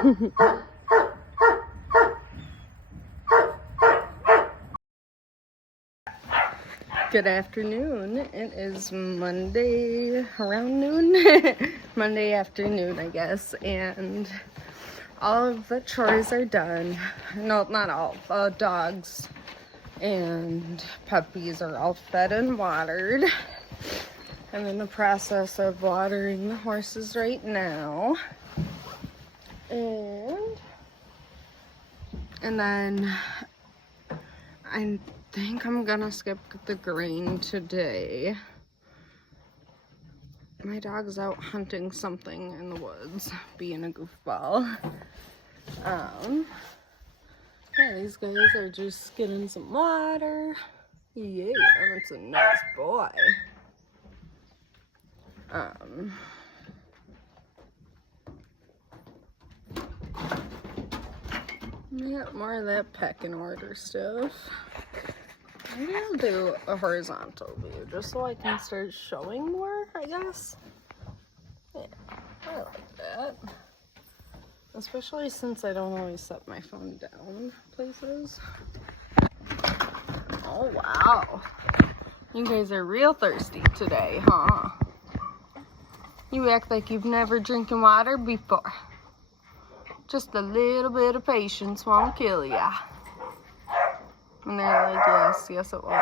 Good afternoon. It is Monday around noon. Monday afternoon, I guess. And all of the chores are done. No, not all. Dogs and puppies are all fed and watered. I'm in the process of watering the horses right now. And then I think I'm gonna skip the grain today. My dog's out hunting something in the woods, being a goofball. Yeah, these guys are just getting some water. Yeah, that's a nice boy. Yeah, more of that pecking order stuff. Maybe I'll do a horizontal view just so I can start showing more, I guess. Yeah, I like that. Especially since I don't always set my phone down places. Oh, wow. You guys are real thirsty today, huh? You act like you've never drinking water before. Just a little bit of patience won't kill ya. And they're like, yes, yes it would.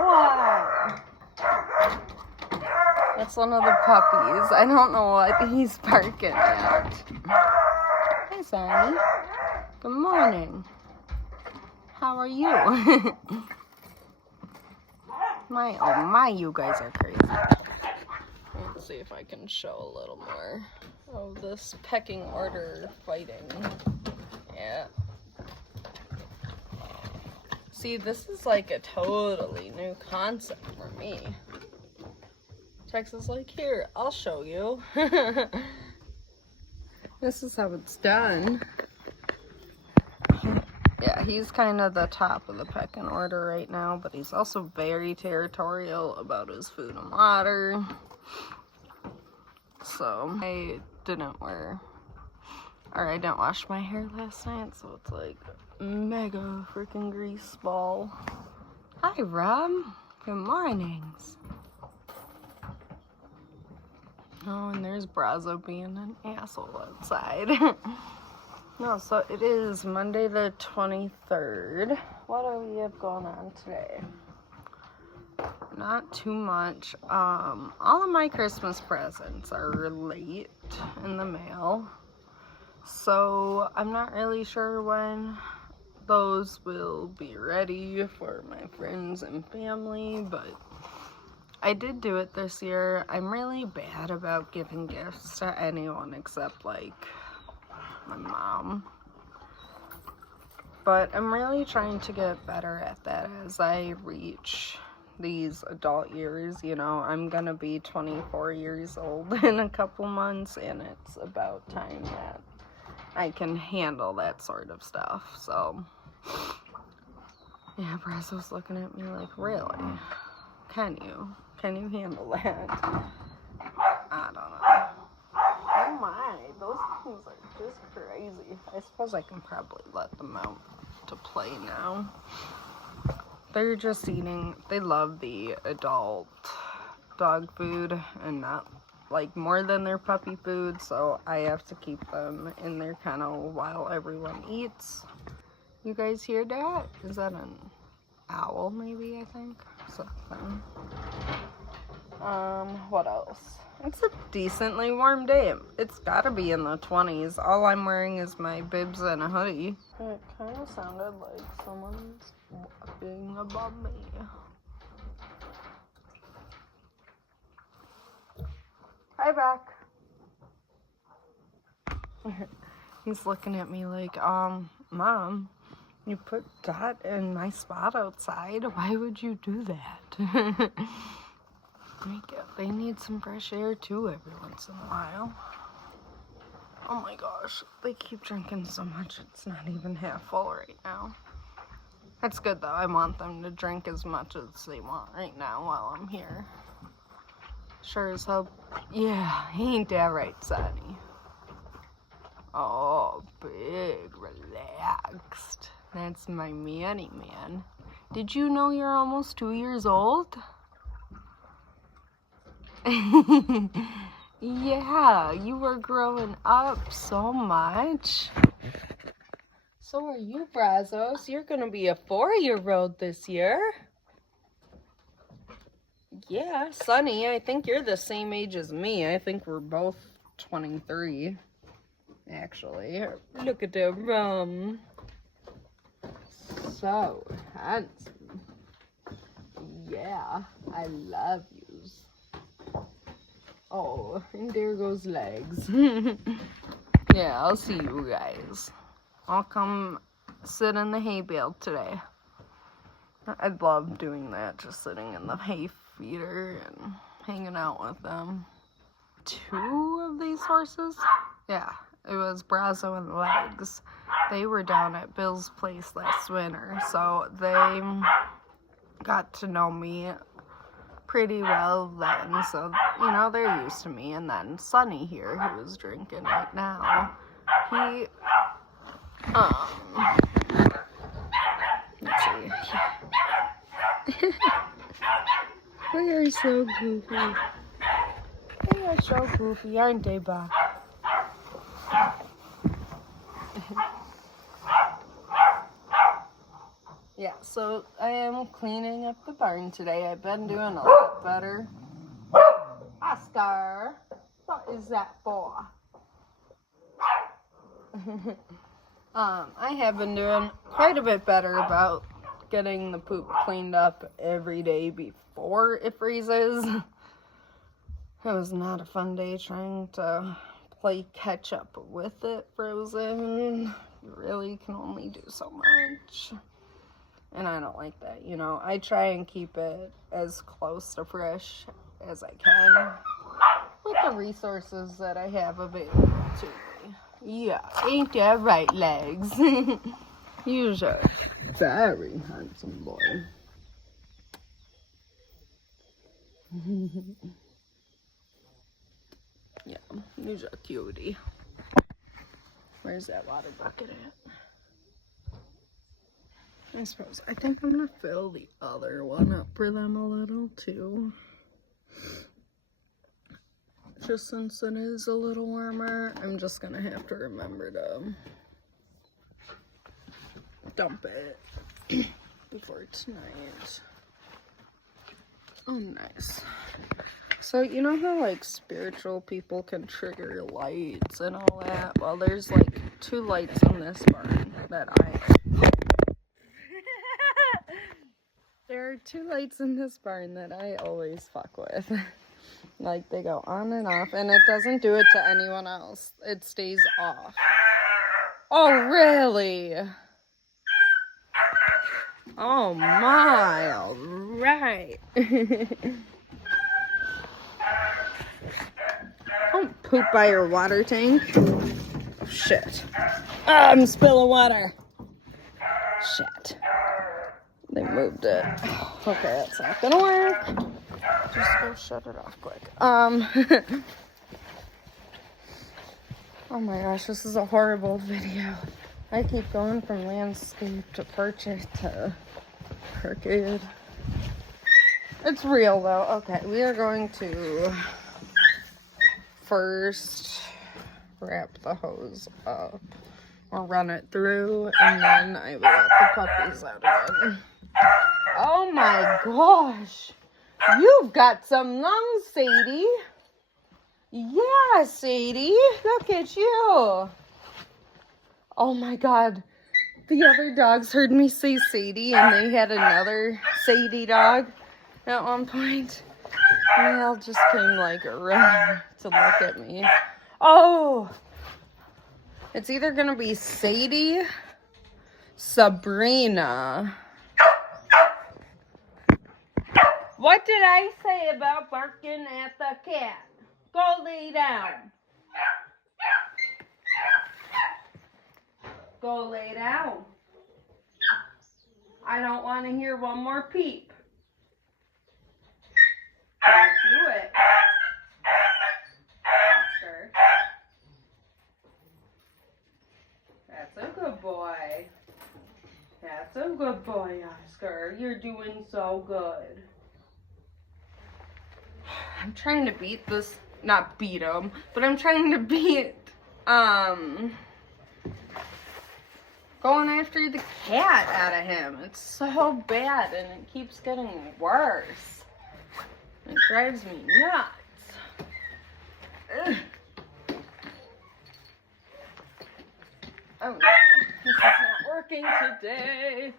Wow. That's one of the puppies. I don't know what he's barking at. Hey, Sonny. Good morning. How are you? Oh my, you guys are crazy. Let's see if I can show a little more of this pecking order fighting. Yeah. See, this is like a totally new concept for me. Texas like, here, I'll show you. This is how it's done. Yeah, he's kind of the top of the pecking order right now, but he's also very territorial about his food and water. So I didn't wash my hair last night, so it's like mega freaking grease ball. Hi, Rob. Good mornings. Oh, and there's Brazo being an asshole outside. No, so it is Monday the 23rd. What do we have going on today? Not too much. All of my Christmas presents are late in the mail, so I'm not really sure when those will be ready for my friends and family, but I did do it this year. I'm really bad about giving gifts to anyone except like my mom, but I'm really trying to get better at that as I reach these adult years. You know, I'm gonna be 24 years old in a couple months, and it's about time that I can handle that sort of stuff. So yeah, Brazo's looking at me like, really? Can you handle that? I don't know. Oh my, those things are just crazy. I suppose I can probably let them out to play now. They're just eating, they love the adult dog food and not like more than their puppy food, so I have to keep them in their kennel while everyone eats. You guys hear that? Is that an owl maybe, I think? Something. What else? It's a decently warm day. It's gotta be in the 20s. All I'm wearing is my bibs and a hoodie. It kind of sounded like someone's walking above me. Hi, back. He's looking at me like, Mom, you put Dot in my spot outside. Why would you do that? They need some fresh air too every once in a while. Oh my gosh, they keep drinking so much it's not even half full right now. That's good though. I want them to drink as much as they want right now while I'm here. Sure as hell. Yeah, ain't that right, Sonny? Oh, big, relaxed. That's my Manny man. Did you know you're almost 2 years old? Yeah, you were growing up so much. So are you, Brazos. You're gonna be a 4-year-old this year. Yeah, Sonny, I think you're the same age as me. I think we're both 23. Actually, look at them. So handsome. Yeah, I love yous. Oh, and there goes legs. Yeah, I'll see you guys. I'll come sit in the hay bale today. I'd love doing that, just sitting in the hay feeder and hanging out with them. 2 of these horses? Yeah, it was Brazo and Legs. They were down at Bill's place last winter, so they got to know me pretty well then, so, you know, they're used to me. And then Sonny here, who is drinking right now, he, let's see. They are so goofy. They are so goofy, aren't they, Buck? Yeah, so I am cleaning up the barn today. I've been doing a lot better. Oscar, what is that for? I have been doing quite a bit better about getting the poop cleaned up every day before it freezes. It was not a fun day trying to play catch up with it frozen. You really can only do so much. And I don't like that, you know. I try and keep it as close to fresh as I can with the resources that I have available to me. Yeah, ain't that right, Legs? You're a very handsome boy. Yeah, you're a cutie. Where's that water bucket at? I think I'm gonna fill the other one up for them a little too. Just since it is a little warmer, I'm just gonna have to remember to dump it before tonight. Oh, nice. So, you know how, like, spiritual people can trigger lights and all that? Well, there's, like, 2 lights in this barn that There are 2 lights in this barn that I always fuck with. Like, they go on and off, and it doesn't do it to anyone else. It stays off. Oh, really? Oh, my. All right. Don't poop by your water tank. Oh, shit. I'm spilling water. Shit. They moved it. Okay, that's not gonna work. Just go shut it off quick. Oh my gosh, this is a horrible video. I keep going from landscape to portrait to crooked. It's real though. Okay, we are going to first wrap the hose up or run it through, and then I will let the puppies out again. Oh my gosh, you've got some lungs, Sadie. Yeah, Sadie, look at you. Oh my god, the other dogs heard me say Sadie, and they had another Sadie dog at one point. And they all just came like running to look at me. Oh, it's either gonna be Sadie, Sabrina. What did I say about barking at the cat? Go lay down. Go lay down. I don't want to hear one more peep. Don't do it. That's a good boy, Oscar. You're doing so good. I'm trying to beat this, not beat him, but I'm trying to beat, going after the cat out of him. It's so bad and it keeps getting worse. It drives me nuts. Ugh. Oh no, this is not working today.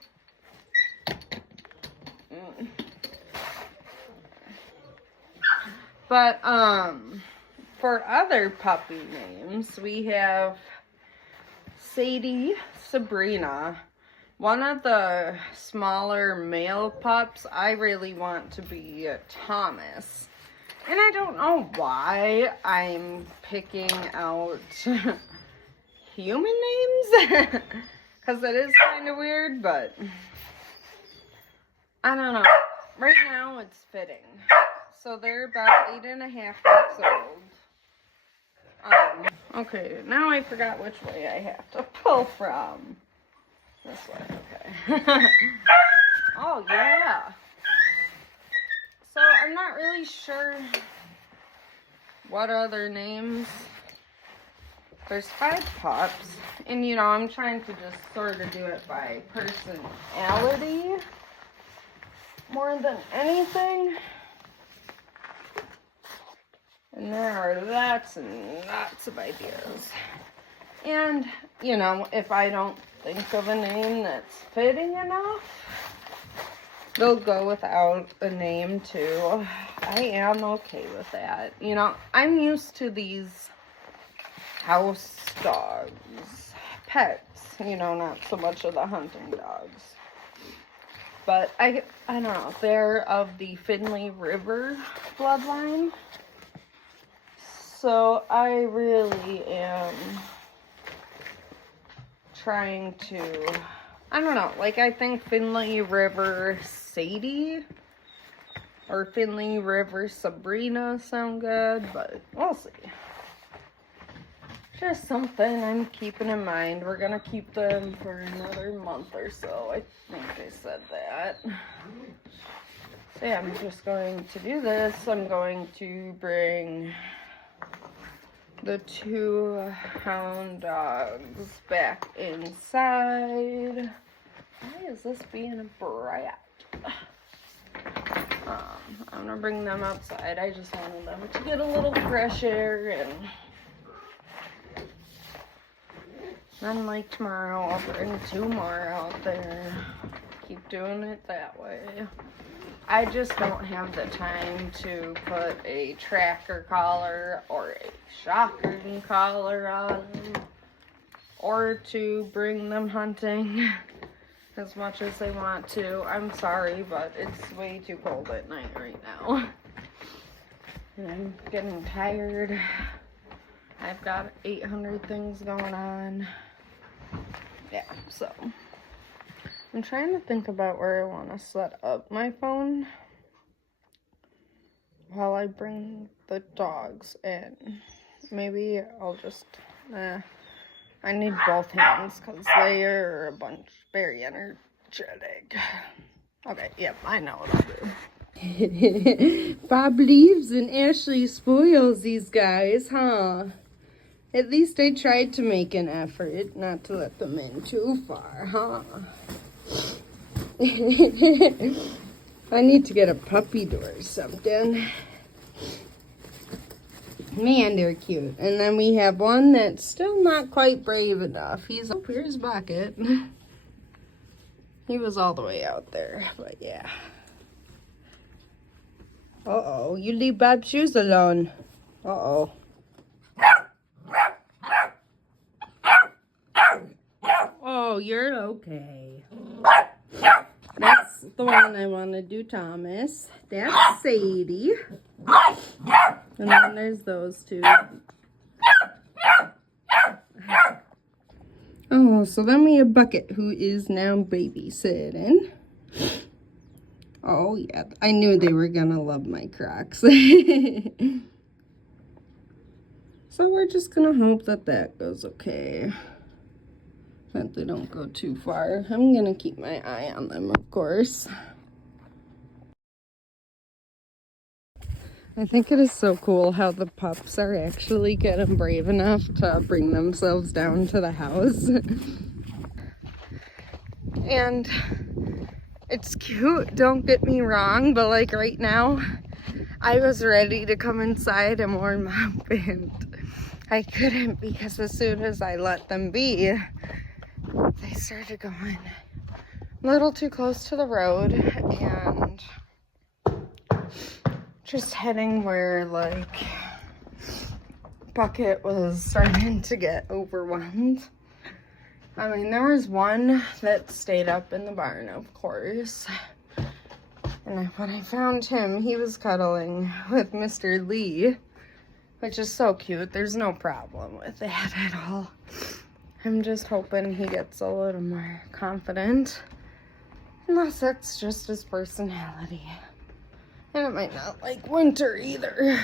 But, for other puppy names, we have Sadie, Sabrina. One of the smaller male pups, I really want to be Thomas. And I don't know why I'm picking out human names. Because it is kind of weird, but I don't know. Right now, it's fitting. So they're about 8.5 weeks old. Okay, now I forgot which way I have to pull from. This way, okay. Oh, yeah. So I'm not really sure what other names. There's 5 pups. And, you know, I'm trying to just sort of do it by personality more than anything. And there are lots and lots of ideas. And, you know, if I don't think of a name that's fitting enough, they'll go without a name too. I am okay with that. You know, I'm used to these house dogs, pets, you know, not so much of the hunting dogs. But I don't know, they're of the Finley River bloodline. So I really am trying to, I don't know, like I think Finley River Sadie or Finley River Sabrina sound good, but we'll see. Just something I'm keeping in mind. We're gonna keep them for another month or so. I think I said that. So yeah, I'm just going to do this. I'm going to bring the 2 hound dogs back inside. Why is this being a brat? I'm gonna bring them outside. I just wanted them to get a little fresh air, and then like tomorrow I'll bring 2 more out there. Keep doing it that way. I just don't have the time to put a tracker collar or a shotgun collar on them, or to bring them hunting as much as they want to. I'm sorry, but it's way too cold at night right now. And I'm getting tired. I've got 800 things going on. Yeah, so I'm trying to think about where I want to set up my phone while I bring the dogs in. Maybe I'll just, I need both hands because they are a bunch very energetic. Okay, yep, I know what I'll do. Bob leaves and Ashley spoils these guys, huh? At least I tried to make an effort not to let them in too far, huh? I need to get a puppy door or something. Man, they're cute. And then we have one that's still not quite brave enough. He's up here's Bucket. He was all the way out there, but yeah. Uh-oh, you leave Bob's shoes alone. Uh-oh. Oh, you're okay. That's the one I want to do, Thomas. That's Sadie. And then there's those 2. Oh, so then we have Bucket, who is now babysitting. Oh, yeah. I knew they were going to love my Crocs. So we're just going to hope that that goes okay. that they don't go too far. I'm gonna keep my eye on them, of course. I think it is so cool how the pups are actually getting brave enough to bring themselves down to the house. And it's cute, don't get me wrong, but like right now, I was ready to come inside and warm up, and I couldn't because as soon as I let them be, they started going a little too close to the road and just heading where like Bucket was starting to get overwhelmed. I mean, there was one that stayed up in the barn, of course. And when I found him, he was cuddling with Mr. Lee, which is so cute. There's no problem with that at all. I'm just hoping he gets a little more confident. Unless that's just his personality. And it might not like winter either.